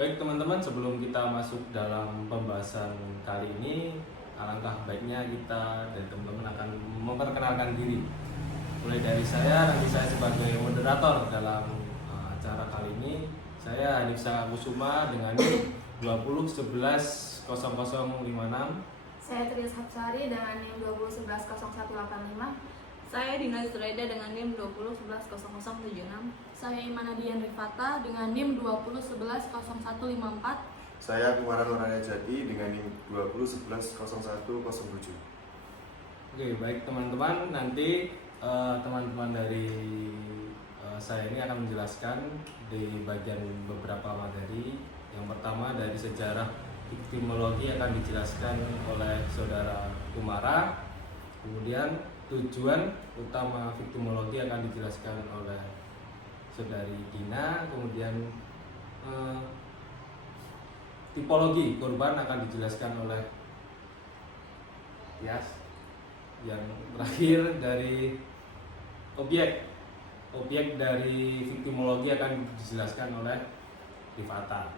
Baik teman-teman, sebelum kita masuk dalam pembahasan kali ini, alangkah baiknya kita dan teman-teman akan memperkenalkan diri. Mulai dari saya, nanti saya sebagai moderator dalam acara kali ini. Saya Hanif Kusuma dengan NIM 20110056. Saya Trias Hapsari dengan NIM 20110185. Saya Dina Zuraida dengan NIM 20110076. Saya Imanadian Rifata dengan NIM 20110154. Saya Kumaran Nuraya Jadi dengan NIM 20110107. Oke, baik teman-teman, nanti teman-teman dari saya ini akan menjelaskan di bagian beberapa materi. Yang pertama dari sejarah viktimologi akan dijelaskan oleh saudara Kumara. Kemudian tujuan utama viktimologi akan dijelaskan oleh saudari Dina. Kemudian tipologi korban akan dijelaskan oleh Tias. Yang terakhir dari objek dari viktimologi akan dijelaskan oleh Rifata.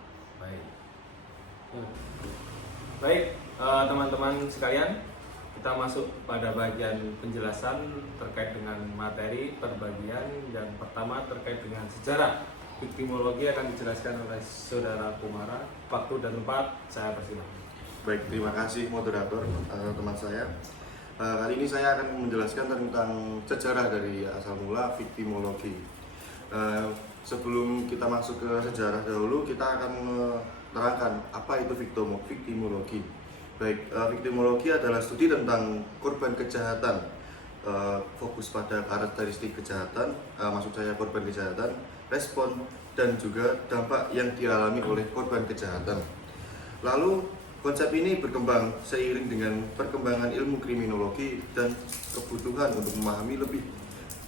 Baik, teman-teman sekalian, kita masuk pada bagian penjelasan terkait dengan materi perbagian. Yang pertama terkait dengan sejarah viktimologi akan dijelaskan oleh saudara Kumara. Waktu dan tempat saya persilakan. Baik, terima kasih moderator, teman saya. Kali ini saya akan menjelaskan tentang sejarah dari asal mula viktimologi. Sebelum kita masuk ke sejarah dahulu, kita akan menerangkan apa itu viktimologi. Baik, viktimologi adalah studi tentang korban kejahatan, fokus pada karakteristik kejahatan, maksud saya korban kejahatan, respon, dan juga dampak yang dialami oleh korban kejahatan. Lalu konsep ini berkembang seiring dengan perkembangan ilmu kriminologi dan kebutuhan untuk memahami lebih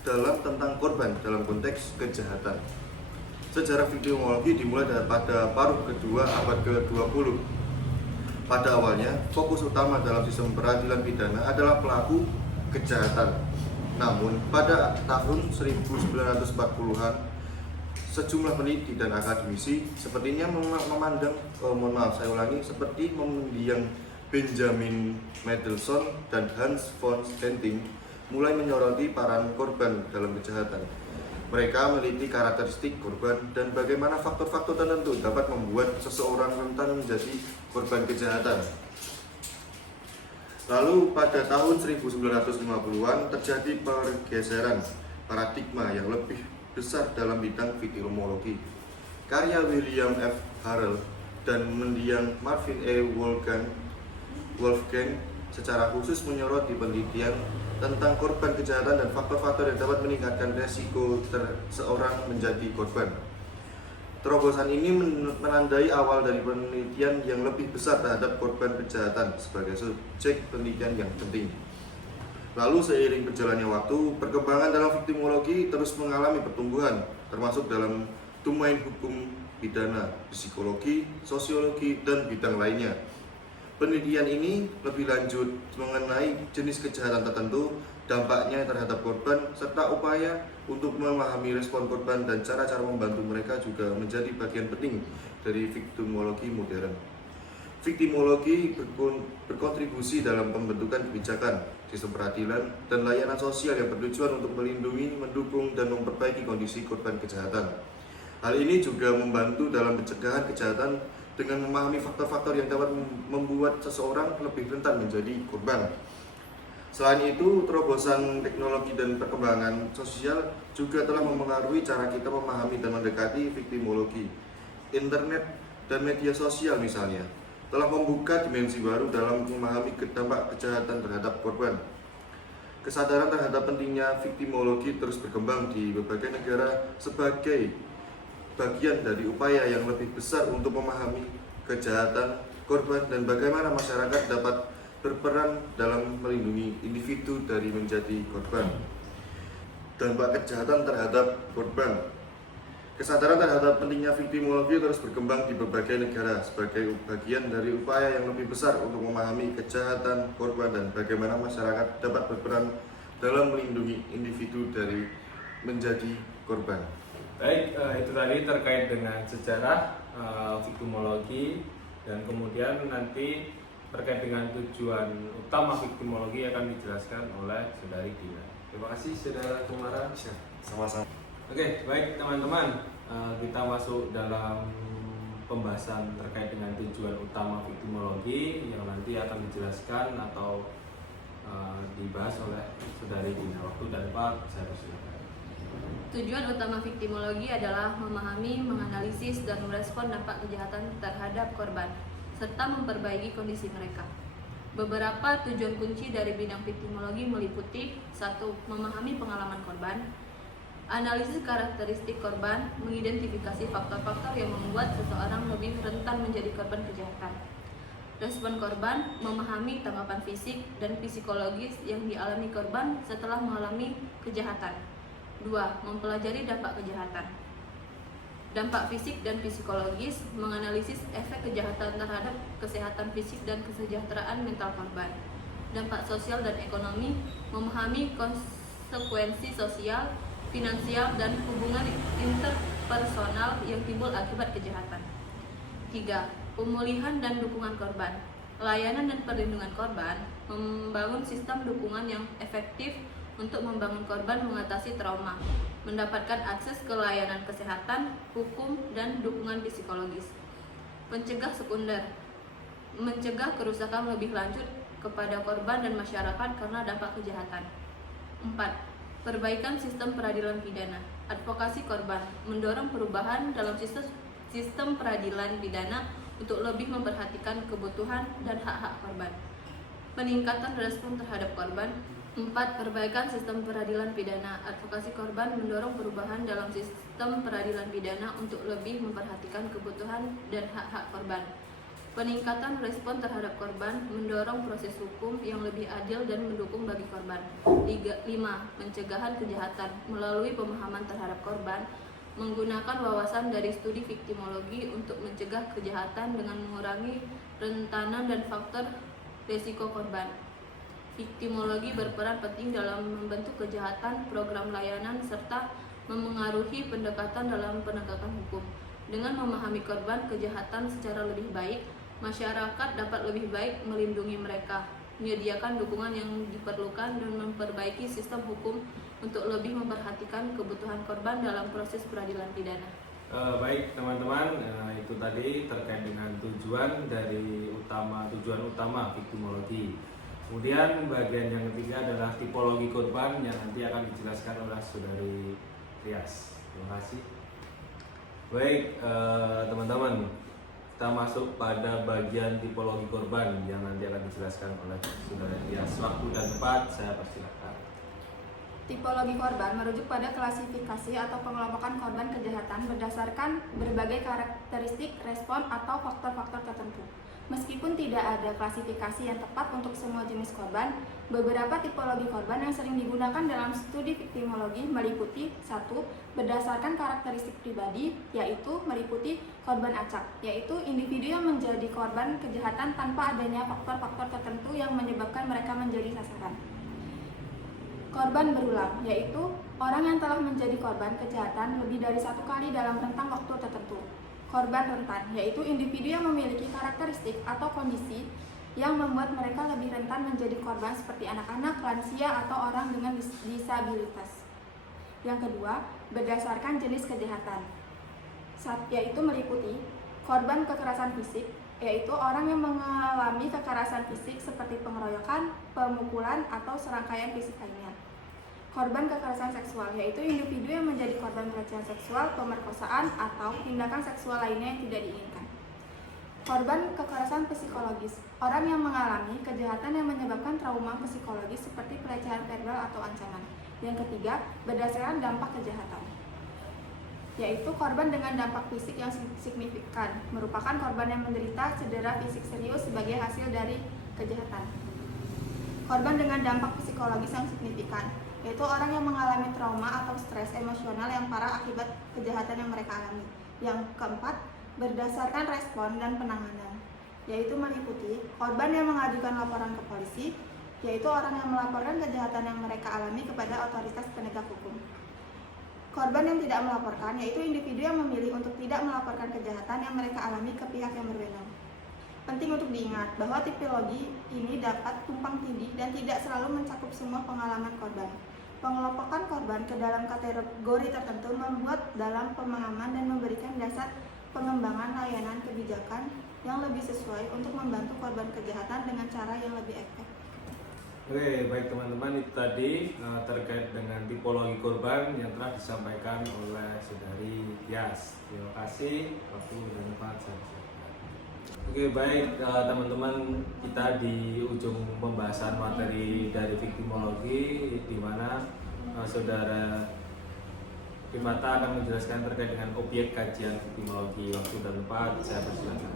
dalam tentang korban dalam konteks kejahatan. Sejarah viktimologi dimulai pada paruh kedua abad ke-20. Pada awalnya, fokus utama dalam sistem peradilan pidana adalah pelaku kejahatan. Namun, pada tahun 1940-an, sejumlah peneliti dan akademisi sepertinya memandang, seperti mendiang Benjamin Mendelssohn dan Hans von Stenting mulai menyoroti peran korban dalam kejahatan. Mereka meneliti karakteristik korban dan bagaimana faktor-faktor tertentu dapat membuat seseorang rentan menjadi korban kejahatan. Lalu pada tahun 1950-an terjadi pergeseran paradigma yang lebih besar dalam bidang viktimologi. Karya William F. Harrell dan mendiang Marvin E. Wolfgang secara khusus menyoroti penelitian tentang korban kejahatan dan faktor-faktor yang dapat meningkatkan resiko seseorang menjadi korban. Terobosan ini menandai awal dari penelitian yang lebih besar terhadap korban kejahatan sebagai subjek penelitian yang penting. Lalu seiring berjalannya waktu, perkembangan dalam viktimologi terus mengalami pertumbuhan, termasuk dalam domain hukum pidana, psikologi, sosiologi, dan bidang lainnya. Penelitian ini lebih lanjut mengenai jenis kejahatan tertentu, dampaknya terhadap korban, serta upaya untuk memahami respon korban dan cara-cara membantu mereka juga menjadi bagian penting dari viktimologi modern. Viktimologi berkontribusi dalam pembentukan kebijakan, sistem peradilan, dan layanan sosial yang bertujuan untuk melindungi, mendukung, dan memperbaiki kondisi korban kejahatan. Hal ini juga membantu dalam pencegahan kejahatan dengan memahami faktor-faktor yang dapat membuat seseorang lebih rentan menjadi korban. Selain itu, terobosan teknologi dan perkembangan sosial juga telah mempengaruhi cara kita memahami dan mendekati viktimologi. Internet dan media sosial misalnya telah membuka dimensi baru dalam memahami dampak kejahatan terhadap korban. Kesadaran terhadap pentingnya viktimologi terus berkembang di berbagai negara sebagai bagian dari upaya yang lebih besar untuk memahami kejahatan korban dan bagaimana masyarakat dapat berperan dalam melindungi individu dari menjadi korban. Dampak kejahatan terhadap korban. Kesadaran terhadap pentingnya viktimologi terus berkembang di berbagai negara sebagai bagian dari upaya yang lebih besar untuk memahami kejahatan korban dan bagaimana masyarakat dapat berperan dalam melindungi individu dari menjadi korban. Baik, itu tadi terkait dengan sejarah viktimologi, dan kemudian nanti terkait dengan tujuan utama viktimologi akan dijelaskan oleh Saudari Dina. Terima kasih Saudara Kumara. Sama-sama. Oke, baik teman-teman, kita masuk dalam pembahasan terkait dengan tujuan utama viktimologi yang nanti akan dijelaskan atau dibahas oleh Saudari Dina. Waktu dan tempat saya persilakan. Tujuan utama viktimologi adalah memahami, menganalisis, dan merespon dampak kejahatan terhadap korban, serta memperbaiki kondisi mereka. Beberapa tujuan kunci dari bidang viktimologi meliputi: 1. Memahami pengalaman korban, analisis karakteristik korban, mengidentifikasi faktor-faktor yang membuat seseorang lebih rentan menjadi korban kejahatan. Respon korban, memahami tanggapan fisik dan psikologis yang dialami korban setelah mengalami kejahatan. 2. Mempelajari dampak kejahatan. Dampak fisik dan psikologis, menganalisis efek kejahatan terhadap kesehatan fisik dan kesejahteraan mental korban. Dampak sosial dan ekonomi, memahami konsekuensi sosial, finansial, dan hubungan interpersonal yang timbul akibat kejahatan. 3. Pemulihan dan dukungan korban. Layanan dan perlindungan korban, membangun sistem dukungan yang efektif untuk membangun korban mengatasi trauma, mendapatkan akses ke layanan kesehatan, hukum, dan dukungan psikologis. Pencegah sekunder, mencegah kerusakan lebih lanjut kepada korban dan masyarakat karena dampak kejahatan. 4. Perbaikan sistem peradilan pidana. Advokasi korban, mendorong perubahan dalam sistem peradilan pidana untuk lebih memperhatikan kebutuhan dan hak-hak korban. Peningkatan respon terhadap korban. 4. Perbaikan sistem peradilan pidana. Advokasi korban mendorong perubahan dalam sistem peradilan pidana untuk lebih memperhatikan kebutuhan dan hak-hak korban. Peningkatan respon terhadap korban mendorong proses hukum yang lebih adil dan mendukung bagi korban. 5. Pencegahan kejahatan melalui pemahaman terhadap korban, menggunakan wawasan dari studi viktimologi untuk mencegah kejahatan dengan mengurangi rentanan dan faktor risiko korban. Viktimologi berperan penting dalam membentuk kejahatan, program layanan, serta memengaruhi pendekatan dalam penegakan hukum. Dengan memahami korban kejahatan secara lebih baik, masyarakat dapat lebih baik melindungi mereka, menyediakan dukungan yang diperlukan, dan memperbaiki sistem hukum untuk lebih memperhatikan kebutuhan korban dalam proses peradilan pidana. Baik teman-teman, itu tadi terkait dengan tujuan utama viktimologi. Kemudian bagian yang ketiga adalah tipologi korban yang nanti akan dijelaskan oleh Saudari Rias. Terima kasih. Baik teman-teman, kita masuk pada bagian tipologi korban yang nanti akan dijelaskan oleh Saudari Rias. Waktu dan tempat saya persilakan. Tipologi korban merujuk pada klasifikasi atau pengelompokan korban kejahatan berdasarkan berbagai karakteristik, respon, atau faktor-faktor tertentu. Meskipun tidak ada klasifikasi yang tepat untuk semua jenis korban, beberapa tipologi korban yang sering digunakan dalam studi viktimologi meliputi: 1. Berdasarkan karakteristik pribadi, yaitu meliputi korban acak, yaitu individu yang menjadi korban kejahatan tanpa adanya faktor-faktor tertentu yang menyebabkan mereka menjadi sasaran. Korban berulang, yaitu orang yang telah menjadi korban kejahatan lebih dari satu kali dalam rentang waktu tertentu. Korban rentan, yaitu individu yang memiliki karakteristik atau kondisi yang membuat mereka lebih rentan menjadi korban seperti anak-anak, lansia, atau orang dengan disabilitas. Yang kedua, berdasarkan jenis kejahatan, yaitu meliputi korban kekerasan fisik, yaitu orang yang mengalami kekerasan fisik seperti pengeroyokan, pemukulan, atau serangkaian fisik lainnya. Korban kekerasan seksual, yaitu individu yang menjadi korban pelecehan seksual, pemerkosaan, atau tindakan seksual lainnya yang tidak diinginkan. Korban kekerasan psikologis, orang yang mengalami kejahatan yang menyebabkan trauma psikologis seperti pelecehan verbal atau ancaman. Yang ketiga, berdasarkan dampak kejahatan, yaitu korban dengan dampak fisik yang signifikan, merupakan korban yang menderita cedera fisik serius sebagai hasil dari kejahatan. Korban dengan dampak psikologis yang signifikan, yaitu orang yang mengalami trauma atau stres emosional yang parah akibat kejahatan yang mereka alami. Yang keempat, berdasarkan respon dan penanganan, yaitu meliputi korban yang mengajukan laporan ke polisi, yaitu orang yang melaporkan kejahatan yang mereka alami kepada otoritas penegak hukum. korban yang tidak melaporkan, yaitu individu yang memilih untuk tidak melaporkan kejahatan yang mereka alami ke pihak yang berwenang. Penting untuk diingat bahwa tipologi ini dapat tumpang tindih dan tidak selalu mencakup semua pengalaman korban. Pengelompokan korban ke dalam kategori tertentu membuat dalam pemahaman dan memberikan dasar pengembangan layanan kebijakan yang lebih sesuai untuk membantu korban kejahatan dengan cara yang lebih efektif. Oke, baik teman-teman, itu tadi terkait dengan tipologi korban yang telah disampaikan oleh Saudari Yas. Terima kasih waktu dan tempat saya. Oke, baik teman-teman, kita di ujung pembahasan materi dari viktimologi, di mana Saudara Primata akan menjelaskan terkait dengan objek kajian viktimologi. Waktu dan tempat saya persilakan.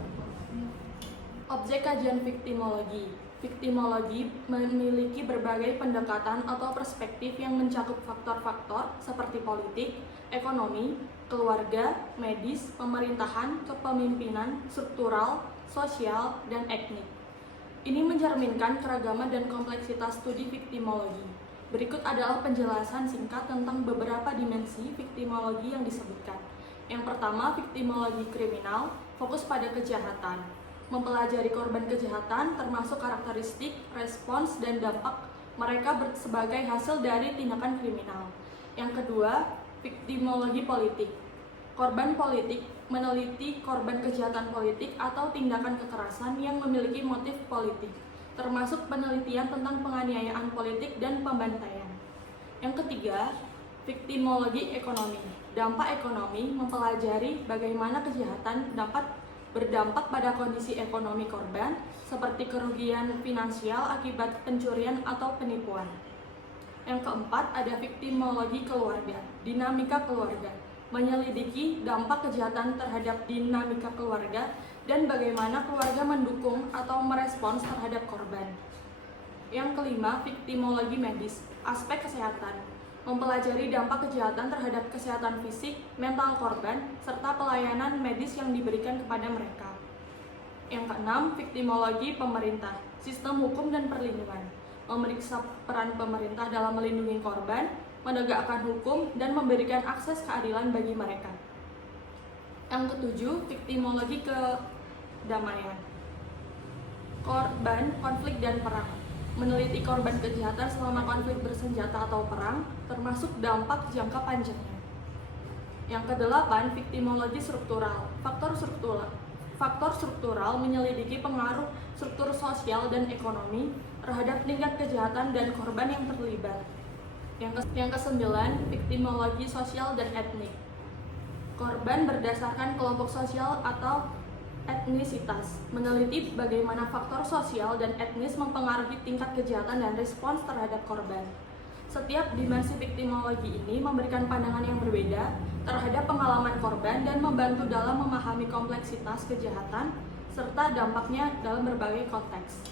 Objek kajian viktimologi. Viktimologi memiliki berbagai pendekatan atau perspektif yang mencakup faktor-faktor seperti politik, ekonomi, keluarga, medis, pemerintahan, kepemimpinan, struktural, sosial, dan etnik. Ini mencerminkan keragaman dan kompleksitas studi viktimologi. Berikut adalah penjelasan singkat tentang beberapa dimensi viktimologi yang disebutkan. Yang pertama, viktimologi kriminal, fokus pada kejahatan. Mempelajari korban kejahatan termasuk karakteristik, respons, dan dampak mereka sebagai hasil dari tindakan kriminal. Yang kedua, viktimologi politik. Korban politik meneliti korban kejahatan politik atau tindakan kekerasan yang memiliki motif politik, termasuk penelitian tentang penganiayaan politik dan pembantaian. Yang ketiga, viktimologi ekonomi. Dampak ekonomi mempelajari bagaimana kejahatan dapat berdampak pada kondisi ekonomi korban, seperti kerugian finansial akibat pencurian atau penipuan. Yang keempat, ada viktimologi keluarga, dinamika keluarga, menyelidiki dampak kejahatan terhadap dinamika keluarga dan bagaimana keluarga mendukung atau merespons terhadap korban. Yang kelima, viktimologi medis, aspek kesehatan, mempelajari dampak kejahatan terhadap kesehatan fisik, mental korban, serta pelayanan medis yang diberikan kepada mereka. Yang keenam, viktimologi pemerintah, sistem hukum dan perlindungan, memeriksa peran pemerintah dalam melindungi korban, menegakkan hukum, dan memberikan akses keadilan bagi mereka. Yang ketujuh, viktimologi kedamaian, korban, konflik, dan perang, meneliti korban kejahatan selama konflik bersenjata atau perang, termasuk dampak jangka panjangnya. Yang kedelapan, viktimologi struktural. Faktor struktural menyelidiki pengaruh struktur sosial dan ekonomi terhadap tingkat kejahatan dan korban yang terlibat. Yang kesembilan, viktimologi sosial dan etnik. Korban berdasarkan kelompok sosial atau etnisitas, meneliti bagaimana faktor sosial dan etnis mempengaruhi tingkat kejahatan dan respons terhadap korban. Setiap dimensi viktimologi ini memberikan pandangan yang berbeda terhadap pengalaman korban dan membantu dalam memahami kompleksitas kejahatan serta dampaknya dalam berbagai konteks.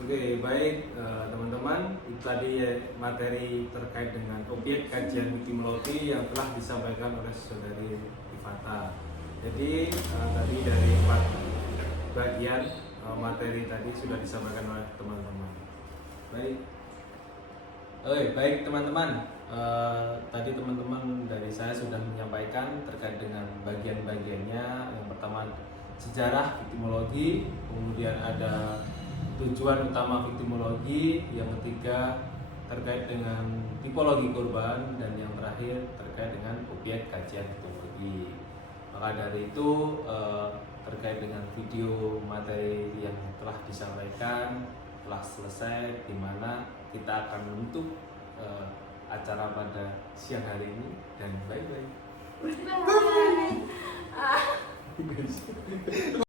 Oke, baik teman-teman, itu tadi materi terkait dengan objek kajian viktimologi yang telah disampaikan oleh Saudari Rifata. Jadi tadi dari 4 bagian materi tadi sudah disampaikan oleh teman-teman. Baik. Oke, baik teman-teman. Tadi teman-teman dari saya sudah menyampaikan terkait dengan bagian-bagiannya. Yang pertama sejarah viktimologi, kemudian ada tujuan utama viktimologi, yang ketiga terkait dengan tipologi korban, dan yang terakhir terkait dengan objek kajian viktimologi. Maka dari itu terkait dengan video materi yang telah disampaikan telah selesai, di mana kita akan menutup acara pada siang hari ini, dan bye-bye.